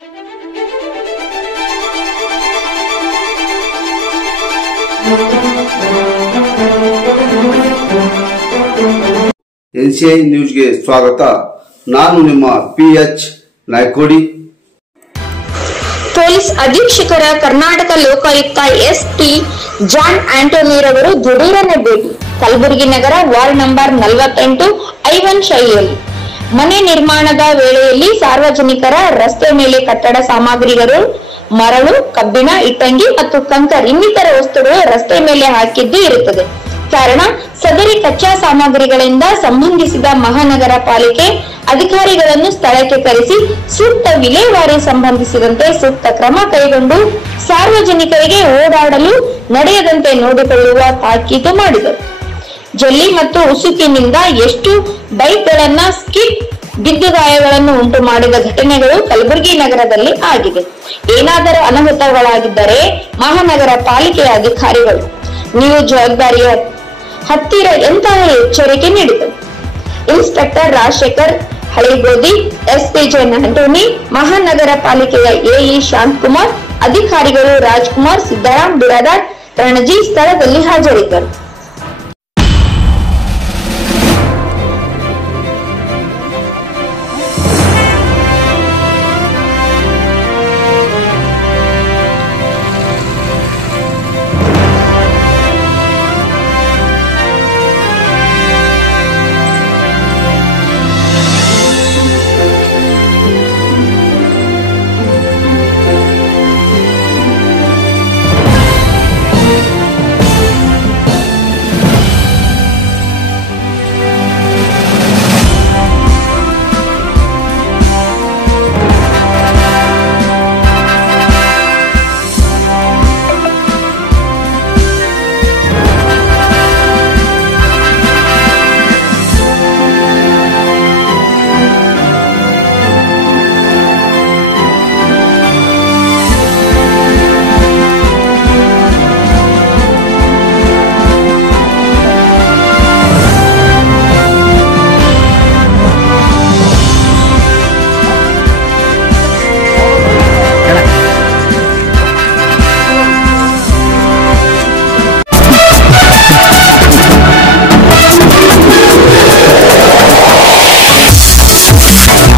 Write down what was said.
NCI ನ್ಯೂಸ್ಗೆ ಸ್ವಾಗತ. ನಾನು ನಿಮ್ಮ PH ನಾಯ್ಕೋಡಿ. ಪೊಲೀಸ್ ಅಧೀಕ್ಷಕರ ಕರ್ನಾಟಕ ಲೋಕಾಯುಕ್ತ SP ಜಾನ್ ಆಂಟೋನಿರವರು ದಿಢೀರನೆ ಭೇಟಿ. ಕಲಬುರಗಿ ನಗರ ವಾರ್ಡ್ ನಂಬರ್ 48 ಐವನ್ ಶೈಲಿಯಲ್ಲಿ ಮನೆ ನಿರ್ಮಾಣದ ವೇಳೆಯಲ್ಲಿ ಸಾರ್ವಜನಿಕರ ರಸ್ತೆ ಮೇಲೆ ಕಟ್ಟಡ ಸಾಮಗ್ರಿಗಳು, ಮರಳು, ಕಬ್ಬಿಣ, ಇಟ್ಟಂಗಿ ಮತ್ತು ಕಂಕರ್ ಇನ್ನಿತರ ವಸ್ತುಗಳು ರಸ್ತೆ ಮೇಲೆ ಹಾಕಿದ್ದು ಇರುತ್ತದೆ. ಕಾರಣ ಸದರಿ ಕಚ್ಚಾ ಸಾಮಗ್ರಿಗಳಿಂದ ಸಂಬಂಧಿಸಿದ ಮಹಾನಗರ ಪಾಲಿಕೆ ಅಧಿಕಾರಿಗಳನ್ನು ಸ್ಥಳಕ್ಕೆ ಕರೆಸಿ ಸೂಕ್ತ ವಿಲೇವಾರಿ ಸಂಬಂಧಿಸಿದಂತೆ ಸೂಕ್ತ ಕ್ರಮ ಕೈಗೊಂಡು ಸಾರ್ವಜನಿಕರಿಗೆ ಓಡಾಡಲು ನಡೆಯದಂತೆ ನೋಡಿಕೊಳ್ಳುವ ತಾಕೀತು ಮಾಡಿದರು. ಜಲ್ಲಿ ಮತ್ತು ಉಸುಕಿನಿಂದ ಎಷ್ಟು ಬೈಕ್ಗಳನ್ನ ಸ್ಕಿಡ್ ಬಿದ್ದು ಗಾಯಗಳನ್ನು ಉಂಟು ಮಾಡಿದ ಘಟನೆಗಳು ಕಲಬುರಗಿ ನಗರದಲ್ಲಿ ಆಗಿದೆ. ಏನಾದರೂ ಅನಾಹುತಗಳಾಗಿದ್ದರೆ ಮಹಾನಗರ ಪಾಲಿಕೆಯ ಅಧಿಕಾರಿಗಳು ನೀವು ಜವಾಬ್ದಾರಿಯ ಹತ್ತಿರ ಎಂತಹ ಎಚ್ಚರಿಕೆ ನೀಡಿದರು. Inspector Rajashekar Haligodi, SP John Antony, ಮಹಾನಗರ ಪಾಲಿಕೆಯ AE ಶಾಂತಕುಮಾರ್, ಅಧಿಕಾರಿಗಳು ರಾಜ್ಕುಮಾರ್, ಸಿದ್ದರಾಮ್ ಬಿರಾದಾರ್, ರಣಜಿ ಸ್ಥಳದಲ್ಲಿ ಹಾಜರಿದ್ದರು.